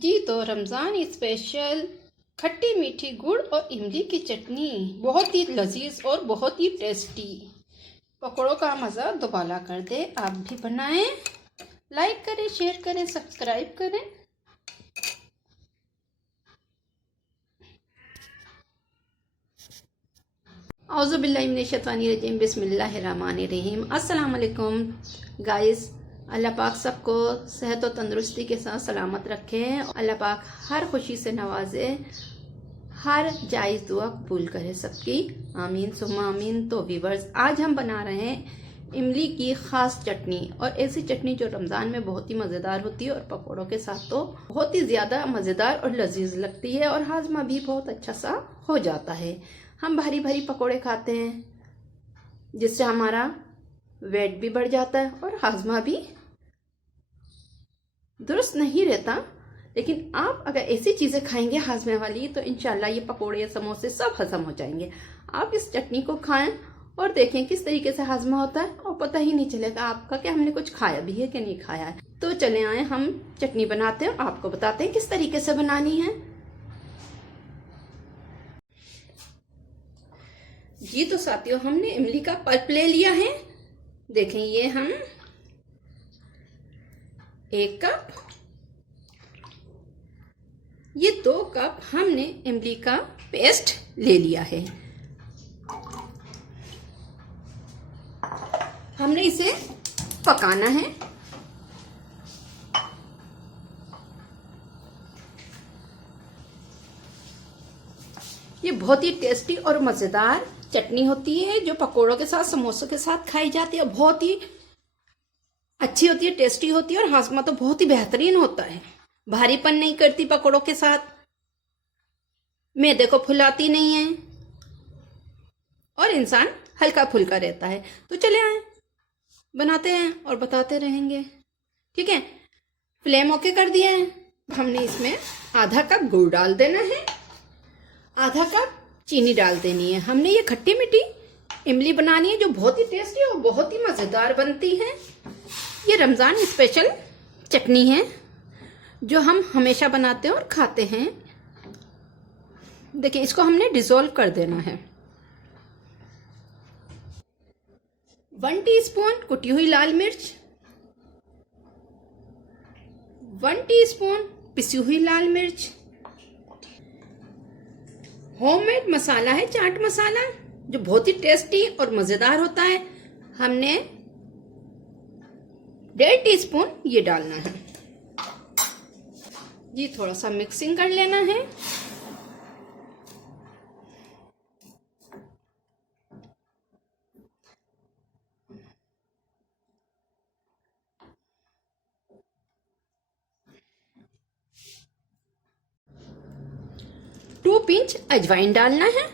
जी तो रमज़ान स्पेशल खट्टी मीठी गुड़ और इमली की चटनी बहुत ही लजीज और बहुत ही टेस्टी। पकौड़ों का मज़ा दोबारा कर दे। आप भी बनाएं, लाइक करें, शेयर करें, सब्सक्राइब करें। औज़ुबिल्लाहिमिनश्शैतानिर्रजीम बिस्मिल्लाहिर्रहमानिर्रहीम। अस्सलाम वालेकुम गाइस। अल्लाह पाक सबको सेहत और तंदुरुस्ती के साथ सलामत रखे। अल्लाह पाक हर खुशी से नवाजे, हर जायज़ दुआ कबूल करे सबकी, आमीन सुम्मा आमीन। तो व्यूअर्स, आज हम बना रहे हैं इमली की ख़ास चटनी, और ऐसी चटनी जो रमज़ान में बहुत ही मज़ेदार होती है और पकौड़ों के साथ तो बहुत ही ज़्यादा मज़ेदार और लजीज लगती है, और हाजमा भी बहुत अच्छा सा हो जाता है। हम भारी भारी पकौड़े खाते हैं जिससे हमारा वेट भी बढ़ जाता है और हाजमा भी दुरुस्त नहीं रहता। लेकिन आप अगर ऐसी चीज़ें खाएंगे हाजमे वाली तो इंशाल्लाह ये पकोड़े समोसे सब हजम हो जाएंगे। आप इस चटनी को खाएं और देखें किस तरीके से हाजमा होता है, और पता ही नहीं चलेगा आपका कि हमने कुछ खाया भी है कि नहीं खाया है। तो चले आए हम चटनी बनाते हैं और आपको बताते हैं किस तरीके से बनानी है। जी तो साथियों, हमने इमली का पल्प ले लिया है। देखें, ये हम 1 कप, ये 2 कप हमने इमली का पेस्ट ले लिया है। हमने इसे पकाना है। ये बहुत ही टेस्टी और मजेदार चटनी होती है जो पकोड़ों के साथ, समोसों के साथ खाई जाती है। बहुत ही अच्छी होती है, टेस्टी होती है, और हाजमा तो बहुत ही बेहतरीन होता है। भारीपन नहीं करती पकोड़ों के साथ, मैदे को फुलाती नहीं है, और इंसान हल्का फुल्का रहता है। तो चले आए, बनाते हैं और बताते रहेंगे, ठीक है। फ्लेम ओके कर दिया है। हमने इसमें आधा कप गुड़ डाल देना है, आधा कप चीनी डाल देनी है। हमने ये खट्टी मीठी इमली बनानी है जो बहुत ही टेस्टी और बहुत ही मजेदार बनती है। ये रमजान स्पेशल चटनी है जो हम हमेशा बनाते हैं और खाते हैं। देखिए, इसको हमने डिसॉल्व कर देना है। 1 टीस्पून कुटी हुई लाल मिर्च, 1 टीस्पून पिसी हुई लाल मिर्च, होममेड मसाला है चाट मसाला जो बहुत ही टेस्टी और मजेदार होता है। हमने 1.5 टीस्पून ये डालना है। जी थोड़ा सा मिक्सिंग कर लेना है। टू पिंच अजवाइन डालना है।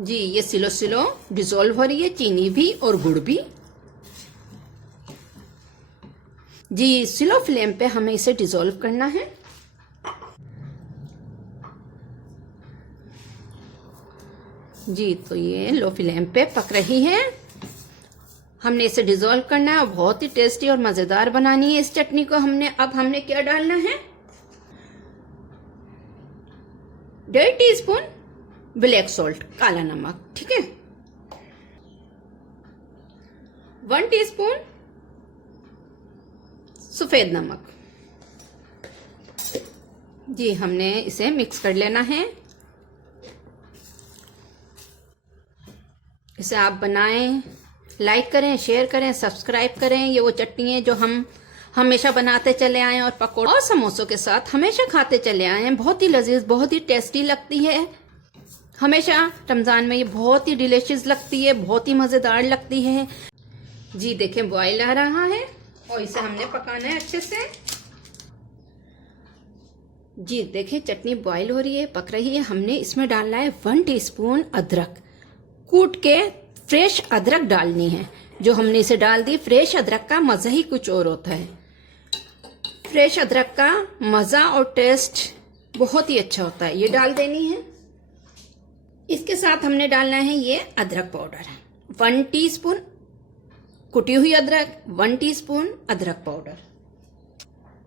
जी ये सिलो सिलो डिसॉल्व हो रही है, चीनी भी और गुड़ भी। जी स्लो फ्लेम पे हमें इसे डिसॉल्व करना है। जी तो ये लो फ्लेम पे पक रही है। हमने इसे डिसॉल्व करना है और बहुत ही टेस्टी और मजेदार बनानी है इस चटनी को। अब हमने क्या डालना है, 1.5 टीस्पून ब्लैक सॉल्ट, काला नमक, ठीक है। 1 टीस्पून सफेद नमक। जी हमने इसे मिक्स कर लेना है। इसे आप बनाएं, लाइक करें, शेयर करें, सब्सक्राइब करें। ये वो चटनी है जो हम हमेशा बनाते चले आए और पकौड़े और समोसों के साथ हमेशा खाते चले आए हैं। बहुत ही लजीज, बहुत ही टेस्टी लगती है। हमेशा रमजान में ये बहुत ही डिलीशियस लगती है, बहुत ही मजेदार लगती है। जी देखें, बॉयल आ रहा है और इसे हमने पकाना है अच्छे से। जी देखें, चटनी बॉयल हो रही है, पक रही है। हमने इसमें डालना है 1 टीस्पून अदरक, कूट के फ्रेश अदरक डालनी है। जो हमने इसे डाल दी, फ्रेश अदरक का मजा ही कुछ और होता है। फ्रेश अदरक का मजा और टेस्ट बहुत ही अच्छा होता है। ये डाल देनी है। इसके साथ हमने डालना है ये अदरक पाउडर, 1 टीस्पून कुटी हुई अदरक, 1 टीस्पून अदरक पाउडर।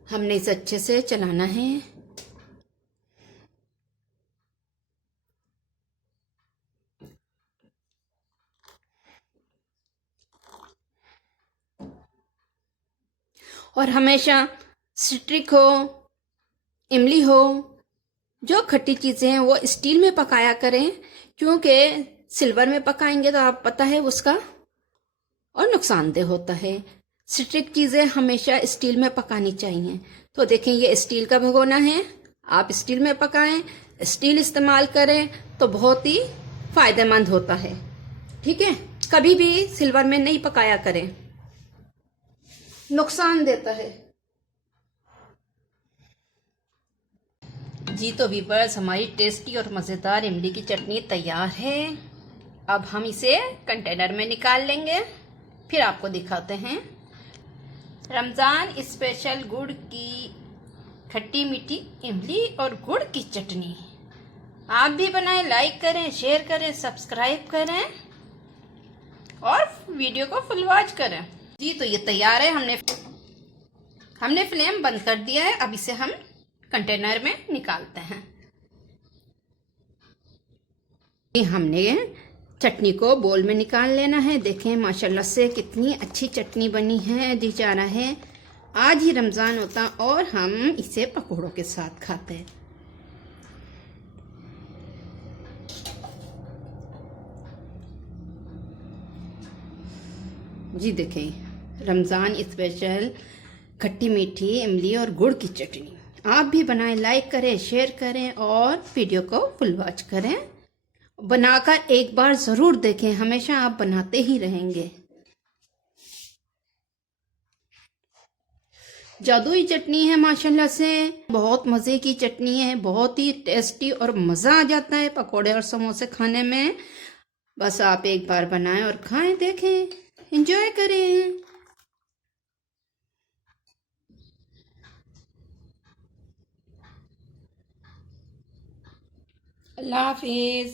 हमने इसे अच्छे से चलाना है। और हमेशा सिट्रिक हो, इमली हो, जो खट्टी चीजें हैं वो स्टील में पकाया करें, क्योंकि सिल्वर में पकाएंगे तो आप पता है उसका और नुकसानदेह होता है। सिट्रिक चीजें हमेशा स्टील में पकानी चाहिए। तो देखें, ये स्टील का भगोना है, आप स्टील में पकाएं, स्टील इस्तेमाल करें तो बहुत ही फायदेमंद होता है। ठीक है, कभी भी सिल्वर में नहीं पकाया करें, नुकसान देता है। जी तो वीवर्स, हमारी टेस्टी और मज़ेदार इमली की चटनी तैयार है। अब हम इसे कंटेनर में निकाल लेंगे, फिर आपको दिखाते हैं। रमज़ान स्पेशल गुड़ की खट्टी मीठी इमली और गुड़ की चटनी आप भी बनाएं, लाइक करें, शेयर करें, सब्सक्राइब करें और वीडियो को फुल वॉच करें। जी तो ये तैयार है, हमने फ्लेम बंद कर दिया है। अब इसे हम कंटेनर में निकालते हैं। हमने चटनी को बोल में निकाल लेना है। देखें माशाल्लाह से कितनी अच्छी चटनी बनी है। जी जा रहा है आज ही रमज़ान होता और हम इसे पकौड़ों के साथ खाते हैं। जी देखें, रमज़ान स्पेशल खट्टी मीठी इमली और गुड़ की चटनी आप भी बनाएं, लाइक करें, शेयर करें और वीडियो को फुल वॉच करें। बनाकर एक बार ज़रूर देखें, हमेशा आप बनाते ही रहेंगे। जादुई चटनी है माशाल्लाह से, बहुत मज़े की चटनी है, बहुत ही टेस्टी और मज़ा आ जाता है पकोड़े और समोसे खाने में। बस आप एक बार बनाएं और खाएं, देखें, एंजॉय करें। अल्लाह हाफिज़।